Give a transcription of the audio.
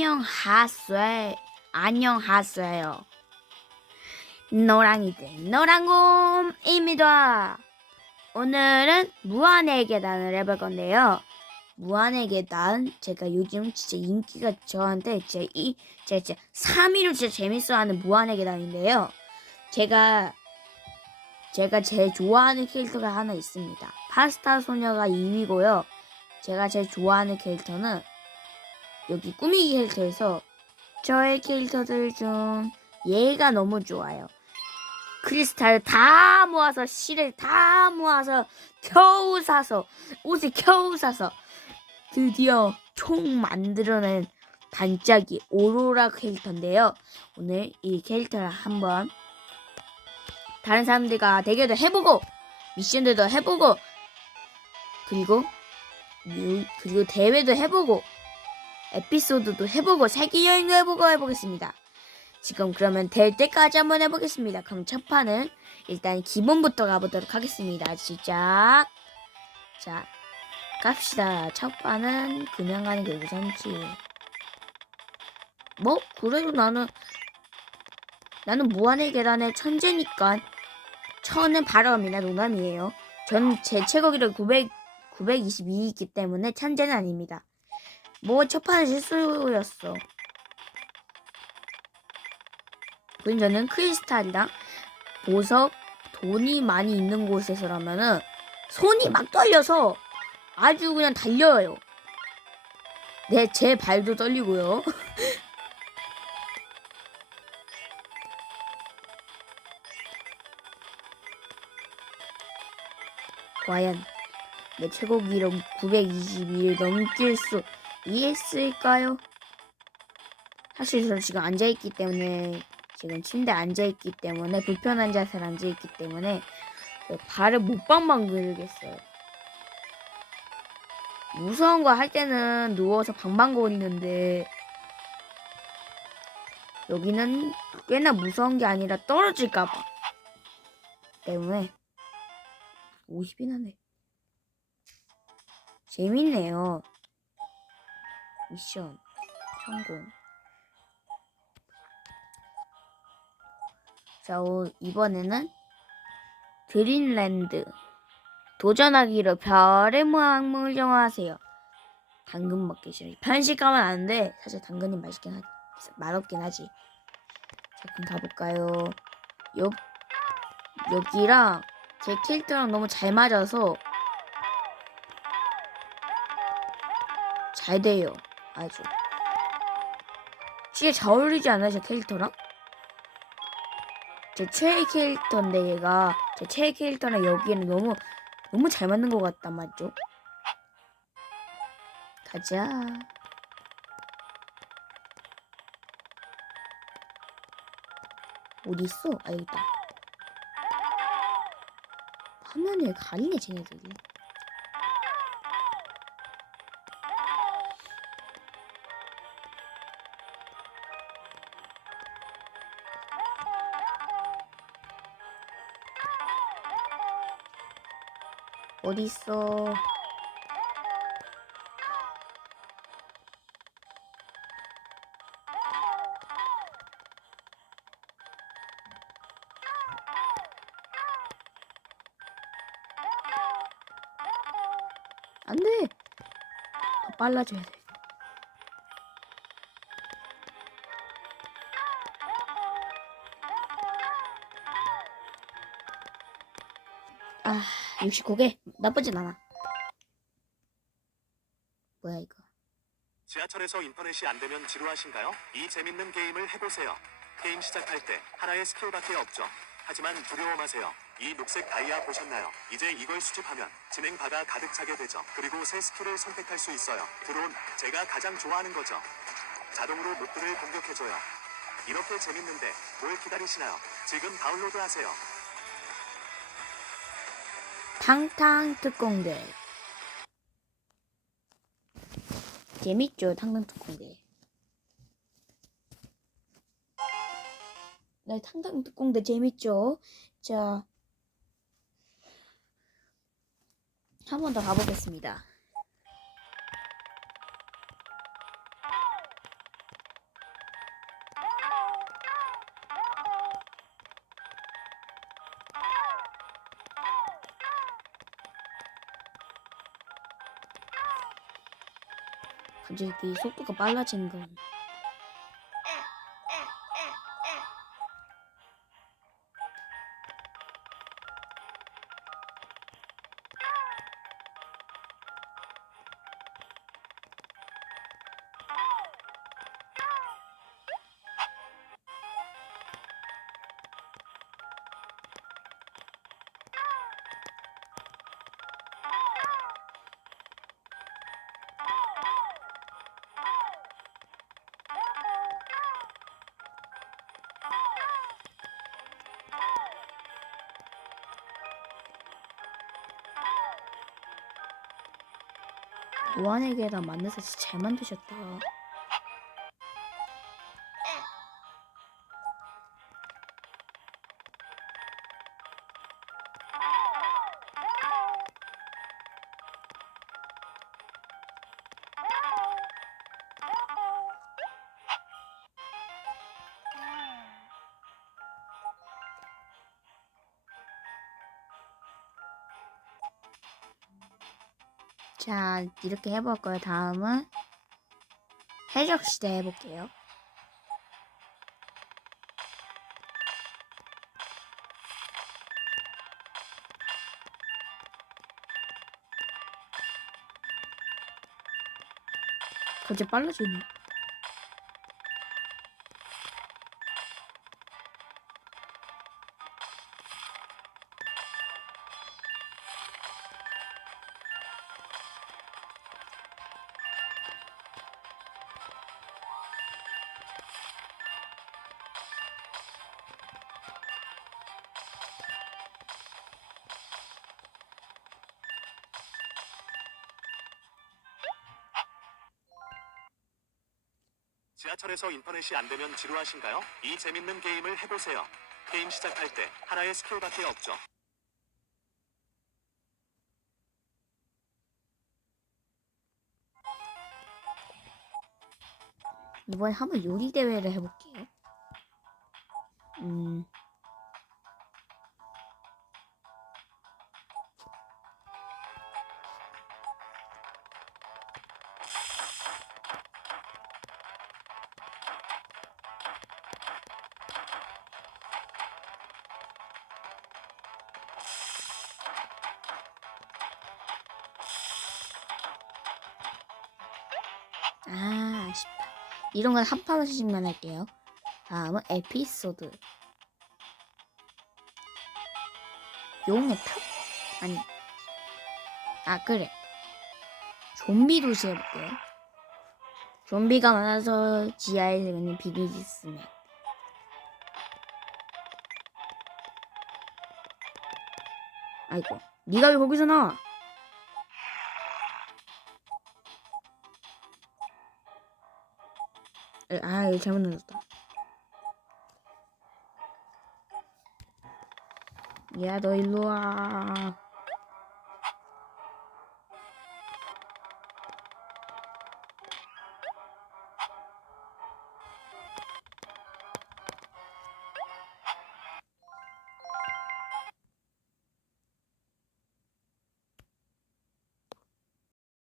안녕하세요. 안녕하세요. 노랑이들 노랑곰입니다. 오늘은 무한의 계단을 해볼 건데요. 무한의 계단 제가 요즘 진짜 인기가 저한테 제이 제가 진짜 3위로 진짜 재밌어하는 무한의 계단인데요. 제가 제가 제일 좋아하는 캐릭터가 하나 있습니다. 파스타 소녀가 2위고요. 제가 제일 좋아하는 캐릭터는 여기 꾸미기 캐릭터에서 저의 캐릭터들 중 얘가 너무 좋아요. 크리스탈 다 모아서 실을 다 모아서 겨우 사서 옷을 겨우 사서 드디어 총 만들어낸 반짝이 오로라 캐릭터인데요. 오늘 이 캐릭터를 한번 다른 사람들과 대결도 해보고 미션들도 해보고 그리고 뮤- 그리고 대회도 해보고 에피소드도 해보고 세계 여행도 해보고 해보겠습니다. 지금 그러면 될 때까지 한번 해보겠습니다. 그럼 첫 판은 일단 기본부터 가보도록 하겠습니다. 시작. 자, 갑시다. 첫 판은 그냥 가는 게 우선지. 뭐 그래도 나는 나는 무한의 계단의 천재니까 천은 갑니다. 농담이에요. 전 제 최고 기록 900 922이기 때문에 천재는 아닙니다. 뭐 첫 판은 실수였어. 그럼 저는 크리스탈이랑 보석, 돈이 많이 있는 곳에서라면은 손이 막 떨려서 아주 그냥 달려요. 네, 제 발도 떨리고요. 과연 내 최고 기록 922를 넘길 수 있을까요? 사실 저 지금 앉아있기 때문에 지금 침대에 앉아있기 때문에 불편한 자세로 앉아있기 때문에 저 발을 못 방방 들겠어요. 무서운 거 할 때는 누워서 방방거리는데 여기는 꽤나 무서운 게 아니라 떨어질까봐 때문에 50이 나 네 재밌네요. 미션 성공. 자, 오, 이번에는 그린랜드. 도전하기로 별의 모양을 정하세요. 당근 먹기 싫어. 편식 하면 안 돼. 사실 당근이 맛있긴 하, 맛없긴 하지. 자, 그럼 가볼까요? 여, 여기랑 제 캐릭터랑 너무 잘 맞아서 잘 돼요. 아주. 진짜 잘 어울리지 않아요, 제 캐릭터랑? 제 최애 캐릭터인데 얘가 제 최애 캐릭터랑 여기에는 너무 너무 잘 맞는 것 같단 말이죠. 가자. 어디 있어? 아 여기 있다. 화면을 가리네 쟤네들이. 어디 있어? 안 돼! 더 빨라져야 돼. 아, 69개? 나쁘진 않아. 뭐야, 이거. 지하철에서 인터넷이 안 되면 지루하신가요? 이 재밌는 게임을 해보세요. 게임 시작할 때 하나의 스킬밖에 없죠. 하지만 두려워 마세요. 이 녹색 다이아 보셨나요? 이제 이걸 수집하면 진행 바가 가득 차게 되죠. 그리고 새 스킬을 선택할 수 있어요. 드론, 제가 가장 좋아하는 거죠. 자동으로 몹들을 공격해줘요. 이렇게 재밌는데 뭘 기다리시나요? 지금 다운로드 하세요. 탕탕 특공대. 재밌죠, 탕탕 특공대. 네, 탕탕 특공대 재밌죠? 자, 한 번 더 가보겠습니다. 갑자기 그 속도가 빨라지는 건 계단 만드서 진짜 잘 만드셨다. 자, 이렇게 해볼 거예요. 다음은 해적 시대 해볼게요. 갑자기 빨라지네. 지하철에서 인터넷이 안 되면 지루하신가요? 이 재밌는 게임을 해보세요. 게임 시작할 때 하나의 스킬밖에 없죠. 이번에 한번 요리 대회를 해볼게요. 음. 아, 아쉽다. 이런 건한 판씩만 할게요. 다음은 에피소드. 용의 탑? 아니. 아, 그래. 좀비 도시 해볼게요. 좀비가 많아서 지하에 있는 비리지스맨. 아이고, 네가 왜 거기서 나와? 아, 잘못 눌렀다. 야, 너 일로 와.